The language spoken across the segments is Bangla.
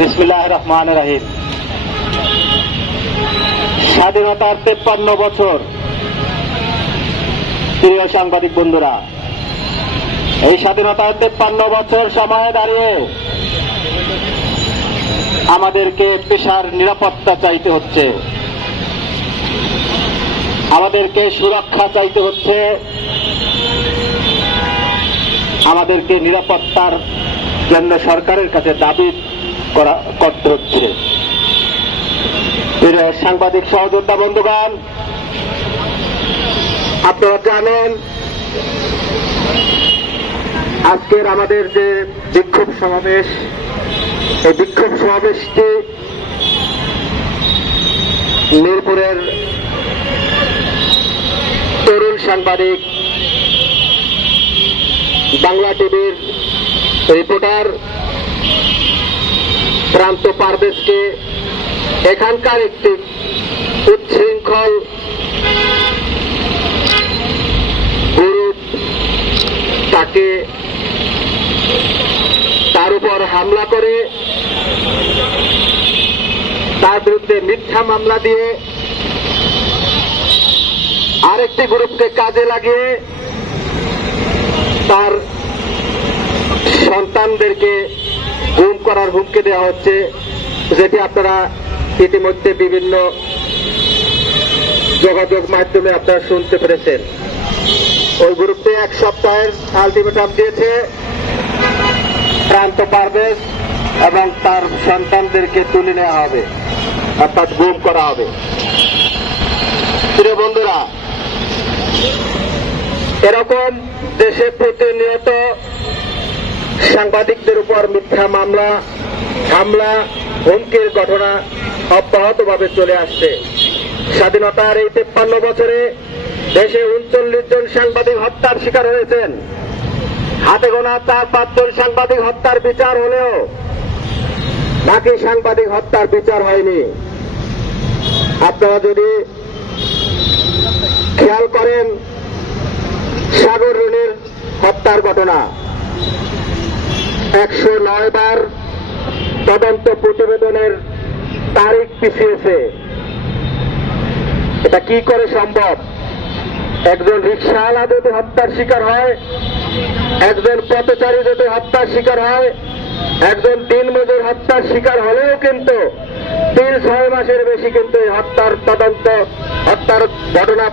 বিসমিল্লাহির রহমানির রহিম। স্বাধীনতার 53 বছর। প্রিয় সাংবাদিক বন্ধুরা, এই স্বাধীনতার 53 বছর সময়ে দাঁড়িয়ে আমাদেরকে পেশার নিরাপত্তা চাইতে হচ্ছে, আমাদেরকে সুরক্ষা চাইতে হচ্ছে, আমাদেরকে নিরাপত্তার জন্য সরকারের কাছে দাবি করতে হচ্ছে। সাংবাদিক সহযোদ্ধা বন্ধুগণ, আপনারা জানেন আজকের আমাদের যে বিক্ষোভ সমাবেশ, এই বিক্ষোভ সমাবেশটি মিরপুরের তরুণ সাংবাদিক, বাংলা টিভির রিপোর্টার প্রান্ত পারভেজকে এখানকার একটি উচ্ছৃঙ্খল গ্রুপ তাকে তার উপর হামলা করে তার বিরুদ্ধে মিথ্যা মামলা দিয়ে আরেকটি গ্রুপকে কাজে লাগিয়ে তার সন্তানদেরকে গুম করার হুমকি দেওয়া হচ্ছে, যেটি আপনারা ইতিমধ্যে বিভিন্ন যোগাযোগ মাধ্যমে আপনারা শুনতে পেরেছেন। ওই গ্রুপটি 1 সপ্তাহের আলটিমেটাম দিয়েছে প্রান্ত পারভেজ এবং তার সন্তানদেরকে তুলে নেওয়া হবে, অর্থাৎ গুম করা হবে। প্রিয় বন্ধুরা, এরকম দেশে প্রতিনিয়ত সাংবাদিকদের উপর মিথ্যা মামলা, হামলা, হুমকির ঘটনা অব্যাহতভাবে চলে আসছে। স্বাধীনতার এই 53 বছরে দেশে 39 জন সাংবাদিক হত্যার শিকার হয়েছেন। হাতে গোনা 4-5 জন সাংবাদিক হত্যার বিচার হলেও বাকি সাংবাদিক হত্যার বিচার হয়নি। আপনারা যদি খেয়াল করেন, সাগর রুনির হত্যার ঘটনা 109 বার তদন্ত প্রতিবেদনের তারিখ পিছিয়েছে। এটা কি করে সম্ভব? একজন রিকশাওয়ালা যদি হত্যার শিকার হয়, একজন পথচারী যদি হত্যার শিকার হয়, একজন দিনমজুর হত্যার শিকার হলেও কিন্তু 3-6 মাসের বেশি কিন্তু এই হত্যার তদন্ত, হত্যার ঘটনা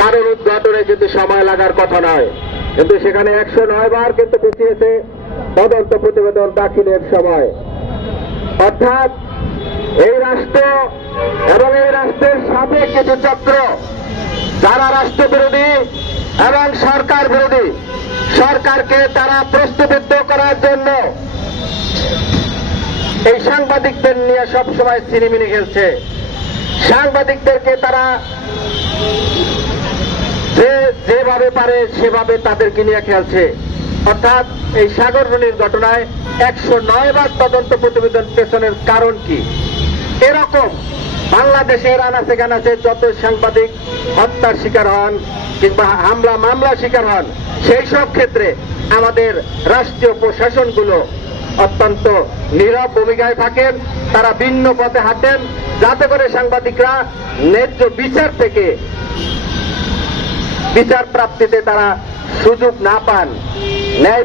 কারণ উদ্ঘাটনে কিন্তু সময় লাগার কথা নয়, কিন্তু সেখানে 109 বার কিন্তু পিছিয়েছে তদন্ত প্রতিবেদন দাখিলের সময়। অর্থাৎ এই রাষ্ট্র এবং এই রাষ্ট্রের সাথে কিছু চক্র, যারা রাষ্ট্রবিরোধী এবং সরকার বিরোধী, সরকারকে তারা প্রশ্নবিদ্ধ করার জন্য এই সাংবাদিকদের নিয়ে সবসময় ছিনিমিনি খেলছে। সাংবাদিকদেরকে তারা যেভাবে পারে সেভাবে তাদেরকে নিয়ে খেলছে। অর্থাৎ এই সাগর রুনির ঘটনায় 109 বার তদন্ত প্রতিবেদন পেছনের কারণ কি? এরকম বাংলাদেশের আনাচে কানাচে যত সাংবাদিক হত্যার শিকার হন কিংবা হামলা মামলা শিকার হন, সেই সব ক্ষেত্রে আমাদের রাষ্ট্রীয় প্রশাসনগুলো অত্যন্ত নীরব ভূমিকায় থাকেন। তারা ভিন্ন পথে হাঁটেন যাতে করে সাংবাদিকরা ন্যায্য বিচার থেকে, বিচার প্রাপ্তিতে তারা সুযোগ না পান। ন্যায়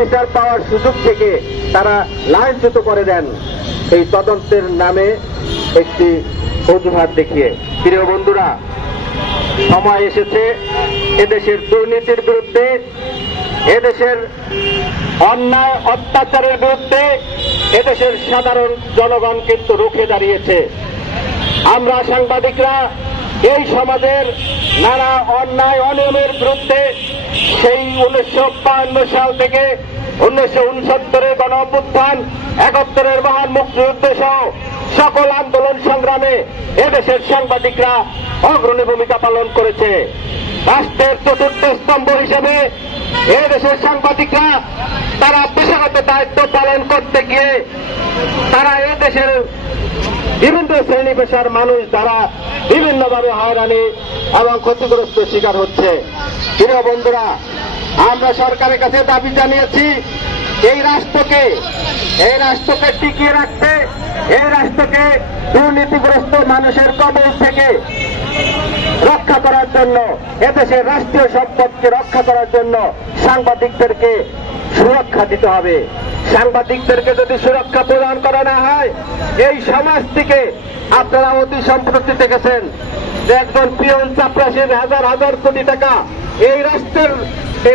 বিচার পাওয়ার সুযোগ থেকে তারা লাঞ্ছিত করে দেন এই তদন্তের নামে একটি অজুহাত দেখিয়ে। প্রিয় বন্ধুরা, সময় এসেছে এদেশের দুর্নীতির বিরুদ্ধে, এদেশের অন্যায় অত্যাচারের বিরুদ্ধে এদেশের সাধারণ জনগণ কিন্তু রুখে দাঁড়িয়েছে। আমরা সাংবাদিকরা এই সমাজের নানা অন্যায় অনিয়মের বিরুদ্ধে সেই 1952 সাল থেকে 1969-এর গণ অভ্যুত্থান, 71-এর মহান মুক্তিযুদ্ধ সহ সকল আন্দোলন সংগ্রামে এদেশের সাংবাদিকরা অগ্রণী ভূমিকা পালন করেছে। রাষ্ট্রের চতুর্থ স্তম্ভ হিসেবে এদেশের সাংবাদিকরা তারা পেশাগত দায়িত্ব পালন করতে গিয়ে তারা এদেশের বিভিন্ন শ্রেণী পেশার মানুষ দ্বারা বিভিন্নভাবে হয়রানি এবং ক্ষতিগ্রস্ত শিকার হচ্ছে। প্রিয় বন্ধুরা, আমরা সরকারের কাছে দাবি জানিয়েছি এই রাষ্ট্রকে টিকিয়ে রাখতে, এই রাষ্ট্রকে দুর্নীতিগ্রস্ত মানুষের কবল থেকে রক্ষা করার জন্য, এদেশের রাষ্ট্রীয় সম্পদকে রক্ষা করার জন্য সাংবাদিকদেরকে সুরক্ষা দিতে হবে। সাংবাদিকদেরকে যদি সুরক্ষা প্রদান করা না হয়, এই সমাজ থেকে আপনারা অতি সম্প্রতি দেখেছেন যে একজন পিয়ন চাপরাশির হাজার হাজার কোটি টাকা এই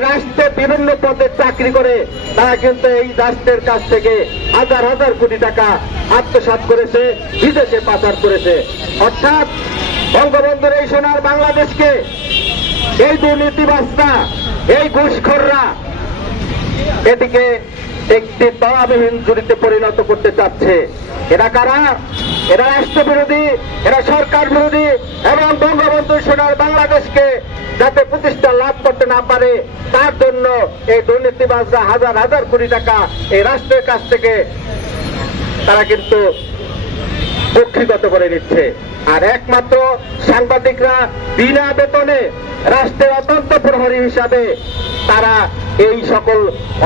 রাষ্ট্রে বিভিন্ন পদে চাকরি করে তারা কিন্তু এই রাষ্ট্রের কাছ থেকে হাজার হাজার কোটি টাকা আত্মসাৎ করেছে, বিদেশে পাচার করেছে। অর্থাৎ বঙ্গবন্ধুর এই সোনার বাংলাদেশকে এই দুর্নীতিবাজরা, এই ঘুষখোররা এটিকে একটি তলাবিহীন জুড়িতে পরিণত করতে চাচ্ছে। এরা কারা? এরা রাষ্ট্রবিরোধী, এরা সরকার বিরোধী এবং বঙ্গবন্ধু সোনার বাংলাদেশকে যাতে প্রতিষ্ঠা লাভ করতে না পারে তার জন্য এই দুর্নীতিবাজরা হাজার হাজার কোটি টাকা এই রাষ্ট্রের কাছ থেকে তারা কিন্তু কক্ষিগত করে নিচ্ছে। আর একমাত্র সাংবাদিকরা বিনা বেতনে রাষ্ট্রের অত্যন্ত প্রহরী হিসাবে তারা এই সকল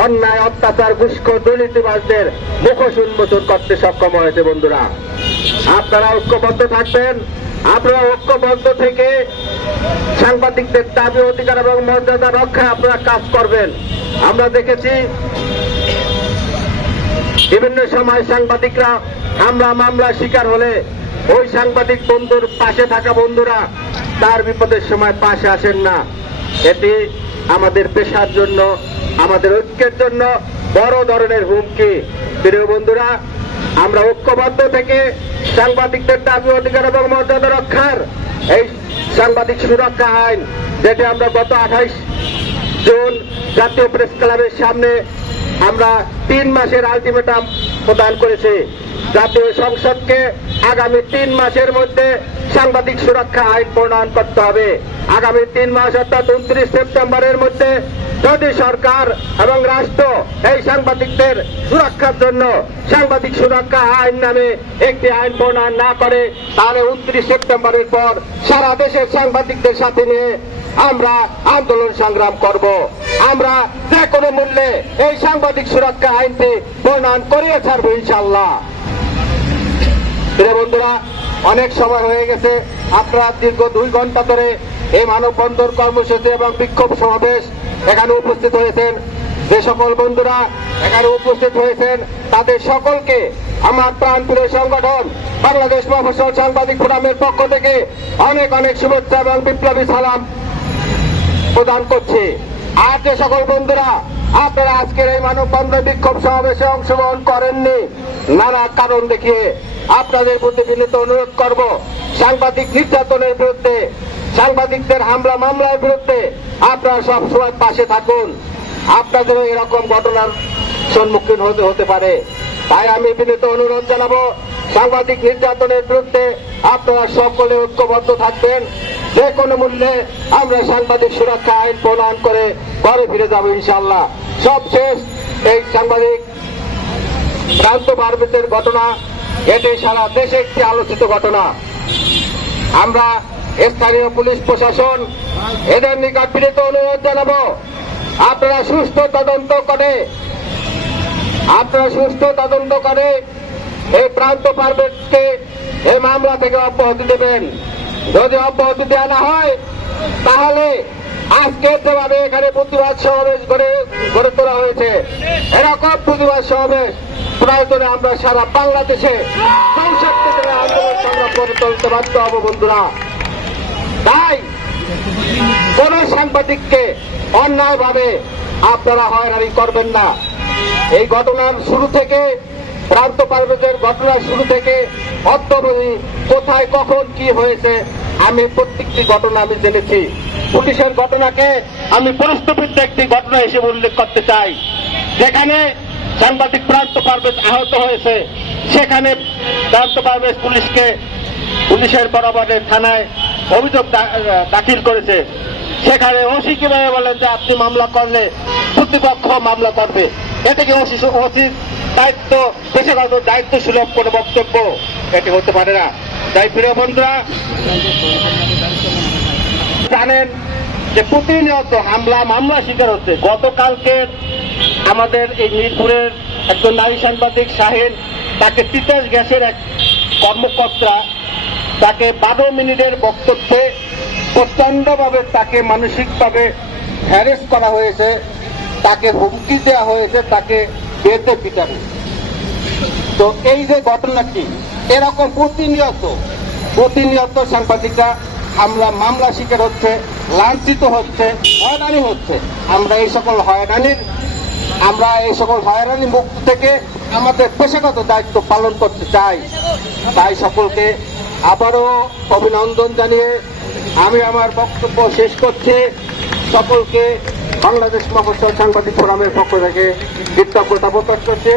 অন্যায়, অত্যাচার, ঘুষখোর, দুর্নীতিবাজদের মুখোশ উন্মোচন করতে সক্ষম হয়েছে। বন্ধুরা, আপনারা ঐক্যবদ্ধ থাকবেন, আপনারা ঐক্যবদ্ধ থেকে সাংবাদিকদের দাবি, অধিকার এবং মর্যাদা রক্ষায় আপনারা কাজ করবেন। আমরা দেখেছি বিভিন্ন সময় সাংবাদিকরা হামলা মামলার শিকার হলে ওই সাংবাদিক বন্ধুর পাশে থাকা বন্ধুরা তার বিপদের সময় পাশে আসেন না। এটি আমাদের পেশার জন্য, আমাদের ঐক্যের জন্য বড় ধরনের হুমকি। প্রিয় বন্ধুরা, আমরা ঐক্যবদ্ধ থেকে সাংবাদিকদের দাবি, অধিকার এবং মর্যাদা রক্ষার এই সাংবাদিক সুরক্ষা আইন, যেটি আমরা গত 28 জুন জাতীয় প্রেস ক্লাবের সামনে আমরা 3 মাসের আলটিমেটাম প্রদান করেছি। জাতীয় সংসদকে আগামী 3 মাসের মধ্যে সাংবাদিক সুরক্ষা আইন প্রণয়ন করতে হবে। আগামী 3 মাস অর্থাৎ 29 সেপ্টেম্বরের মধ্যে যদি সরকার এবং রাষ্ট্র এই সাংবাদিকদের সুরক্ষার জন্য সাংবাদিক সুরক্ষা আইন নামে একটি আইন প্রণয়ন না করে, তাহলে 29 সেপ্টেম্বরের পর সারা দেশের সাংবাদিকদের সাথে নিয়ে আমরা আন্দোলন সংগ্রাম করব। আমরা যে কোনো মূল্যে এই সাংবাদিক সুরক্ষা আইনটি প্রণয়ন করিয়ে ছাড়বো ইনশাআল্লাহ। প্রিয় বন্ধুরা, অনেক সময় হয়ে গেছে, আপনারা দীর্ঘ 2 ঘন্টা ধরে এই মানববন্ধন কর্মসূচি এবং বিক্ষোভ সমাবেশ এখানে উপস্থিত হয়েছেন। যে সকল বন্ধুরা এখানে উপস্থিত হয়েছেন তাদের সকলকে আমার প্রাণপ্রিয় সংগঠন বাংলাদেশ মফস্বল সাংবাদিক ফোরামের পক্ষ থেকে অনেক অনেক শুভেচ্ছা এবং বিপ্লবী সালাম প্রদান করছি। আর যে সকল বন্ধুরা আপনারা আজকের এই মানববন্ধন বিক্ষোভ সমাবেশে অংশগ্রহণ করেননি নানা কারণ দেখিয়ে, আপনাদের প্রতি বিনীত অনুরোধ করব, সাংবাদিক নির্যাতনের বিরুদ্ধে, সাংবাদিকদের হামলা মামলার বিরুদ্ধে আপনারা সবসময় পাশে থাকুন। আপনাদেরও এরকম ঘটনার সম্মুখীন হতে পারে। তাই আমি বিনীত অনুরোধ জানাবো, সাংবাদিক নির্যাতনের বিরুদ্ধে আপনারা সকলে ঐক্যবদ্ধ থাকবেন। যে কোনো মূল্যে আমরা সাংবাদিক সুরক্ষা আইন প্রণয়ন করে ঘরে ফিরে যাব ইনশাআল্লাহ। সবশেষ এই সাংবাদিক প্রান্ত পারভেজের ঘটনা, এটি সারা দেশে একটি আলোচিত ঘটনা। আমরা স্থানীয় পুলিশ প্রশাসন এদের নিকট বিনীত অনুরোধ জানাবো, আপনারা সুষ্ঠু তদন্ত করে এই প্রান্ত পারভেজকে এই মামলা থেকে অব্যাহতি দেবেন। যদি অব্যাহতি দেওয়া না হয় তাহলে আজকে যেভাবে এখানে প্রতিবাদ সমাবেশ গড়ে তোলা হয়েছে, এরকম প্রতিবাদ সমাবেশ প্রয়োজনে আমরা সারা বাংলাদেশে 64 দিনের আন্দোলন সংগ্রাম করে তুলতে বাধ্য হব। বন্ধুরা, তাই কোন সাংবাদিককে অন্যায়ভাবে আপনারা হয়রানি করবেন না। এই ঘটনার শুরু থেকে, প্রান্ত পারভেজের ঘটনার শুরু থেকে অদ্যাবধি কোথায় কখন কি হয়েছে আমি প্রত্যেকটি ঘটনা আমি জেনেছি। পুলিশের ঘটনাকে আমি প্রশ্নবিদ্ধ একটি ঘটনা হিসেবে উল্লেখ করতে চাই। যেখানে সাংবাদিক প্রান্ত পারভেজ আহত হয়েছে, সেখানে প্রান্ত পারভেজ পুলিশের বরাবরের থানায় অভিযোগ দাখিল করেছে। সেখানে ওসি কিভাবে বলেন যে আপনি মামলা করলে প্রতিপক্ষ মামলা করবে, এতে কি ওসির দায়িত্ব, পেশাগত দায়িত্ব সুলভ কোনো বক্তব্য এটি হতে পারে না। তাই প্রিয় বন্ধুরা, জানেন যে প্রতিনিয়ত হামলা মামলা শিকার হচ্ছে। গতকালকে আমাদের এই মিরপুরের একজন নারী সাংবাদিক শাহিন, তাকে তিতাস গ্যাসের এক কর্মকর্তা তাকে 12 মিনিটের বক্তব্যে প্রচণ্ডভাবে তাকে মানসিকভাবে হ্যারেস করা হয়েছে, তাকে হুমকি দেওয়া হয়েছে, তাকে বেঁধে পিটানো। তো এই যে ঘটনাটি, এরকম প্রতিনিয়ত সাংবাদিকরা মামলা শিকার হচ্ছে, লাঞ্ছিত হচ্ছে, হয়রানি হচ্ছে। আমরা এই সকল হয়রানি মুক্ত থেকে আমাদের পেশাগত দায়িত্ব পালন করতে চাই। তাই সকলকে আবারও অভিনন্দন জানিয়ে আমি আমার বক্তব্য শেষ করছি। সকলকে বাংলাদেশ মফস্বল সাংবাদিক ফোরামের পক্ষ থেকে কৃতজ্ঞতা প্রকাশ করছি।